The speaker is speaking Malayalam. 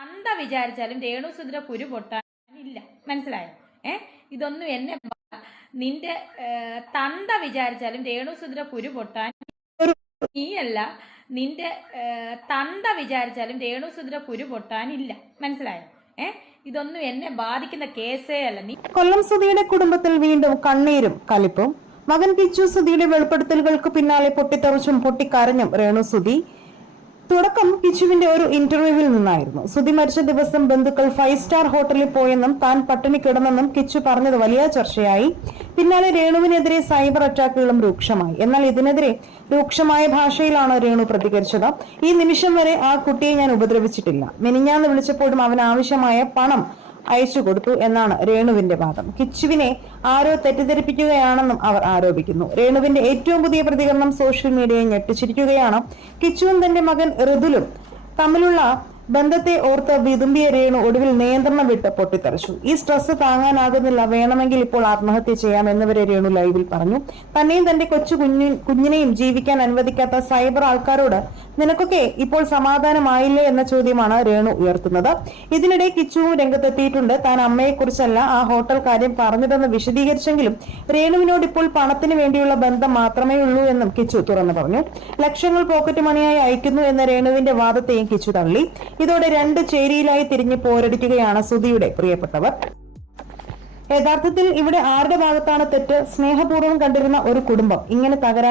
തന്ത വിചാരിച്ചാലും രേണുസുധിര കുരു പൊട്ടാനില്ല. മനസ്സിലായോ? ഇതൊന്നും എന്നെ നിന്റെ തന്ത വിചാരിച്ചാലും രേണുസുധിര കുരു പൊട്ടാൻ നീയല്ല. നിന്റെ തന്ത വിചാരിച്ചാലും രേണുസുധിര കുരു പൊട്ടാനില്ല. മനസ്സിലായോ? ഇതൊന്നും എന്നെ ബാധിക്കുന്ന കേസേ അല്ല. നീ കൊല്ലം സുധിയുടെ കുടുംബത്തിൽ വീണ്ടും കണ്ണീരും കലിപ്പും. മകൻ കിച്ചു സുധിയുടെ വെളിപ്പെടുത്തലുകൾക്ക് പിന്നാലെ പൊട്ടിത്തെറിച്ചും പൊട്ടിക്കരഞ്ഞും രേണുസുധി. തുടക്കം കിച്ചുവിന്റെ ഒരു ഇന്റർവ്യൂവിൽ നിന്നായിരുന്നു. സുധി മരിച്ച ദിവസം ബന്ധുക്കൾ 5 സ്റ്റാർ ഹോട്ടലിൽ പോയെന്നും താൻ പട്ടിണി കിടന്നെന്നും കിച്ചു പറഞ്ഞത് വലിയ ചർച്ചയായി. പിന്നാലെ രേണുവിനെതിരെ സൈബർ അറ്റാക്കുകളും രൂക്ഷമായി. എന്നാൽ ഇതിനെതിരെ രൂക്ഷമായ ഭാഷയിലാണ് രേണു പ്രതികരിച്ചത്. ഈ നിമിഷം വരെ ആ കുട്ടിയെ ഞാൻ ഉപദ്രവിച്ചിട്ടില്ല. മിനിഞ്ഞാന്ന് വിളിച്ചപ്പോഴും അവന് ആവശ്യമായ പണം അയച്ചു കൊടുത്തു എന്നാണ് രേണുവിന്റെ വാദം. കിച്ചുവിനെ ആരോ തെറ്റിദ്ധരിപ്പിക്കുകയാണെന്നും അവർ ആരോപിക്കുന്നു. രേണുവിന്റെ ഏറ്റവും പുതിയ പ്രതികരണം സോഷ്യൽ മീഡിയയെ ഞെട്ടിച്ചിരിക്കുകയാണ്. കിച്ചുവും തന്റെ മകൻ ഋതുലും തമ്മിലുള്ള ബന്ധത്തെ ഓർത്ത് വിതുമ്പിയ രേണു ഒടുവിൽ നിയന്ത്രണം വിട്ട് പൊട്ടിത്തെറിച്ചു. ഈ സ്ട്രെസ് താങ്ങാനാകുന്നില്ല, വേണമെങ്കിൽ ഇപ്പോൾ ആത്മഹത്യ ചെയ്യാം എന്നിവരെ രേണു ലൈവിൽ പറഞ്ഞു. തന്നെയും തന്റെ കുഞ്ഞിനെയും ജീവിക്കാൻ അനുവദിക്കാത്ത സൈബർ ആൾക്കാരോട് നിനക്കൊക്കെ ഇപ്പോൾ സമാധാനമായില്ലേ എന്ന ചോദ്യമാണ് രേണു ഉയർത്തുന്നത്. ഇതിനിടെ കിച്ചുവും രംഗത്തെത്തിയിട്ടുണ്ട്. താൻ അമ്മയെക്കുറിച്ചല്ല ആ ഹോട്ടൽ കാര്യം പറഞ്ഞതെന്ന് വിശദീകരിച്ചെങ്കിലും രേണുവിനോട് ഇപ്പോൾ പണത്തിന് വേണ്ടിയുള്ള ബന്ധം മാത്രമേ ഉള്ളൂ എന്നും കിച്ചു തുറന്നു പറഞ്ഞു. ലക്ഷങ്ങൾ പോക്കറ്റ് മണിയായി അയക്കുന്നു എന്ന രേണുവിന്റെ വാദത്തെയും കിച്ചു തള്ളി. ഇതോടെ 2 ചേരിയിലായി തിരിഞ്ഞ് പോരടിക്കുകയാണ് സുധിയുടെ പ്രിയപ്പെട്ടവർ. യഥാർത്ഥത്തിൽ ഇവിടെ ആരുടെ ഭാഗത്താണ് തെറ്റ്? സ്നേഹപൂർവ്വം കണ്ടിരുന്ന ഒരു കുടുംബം ഇങ്ങനെ തകരാൻ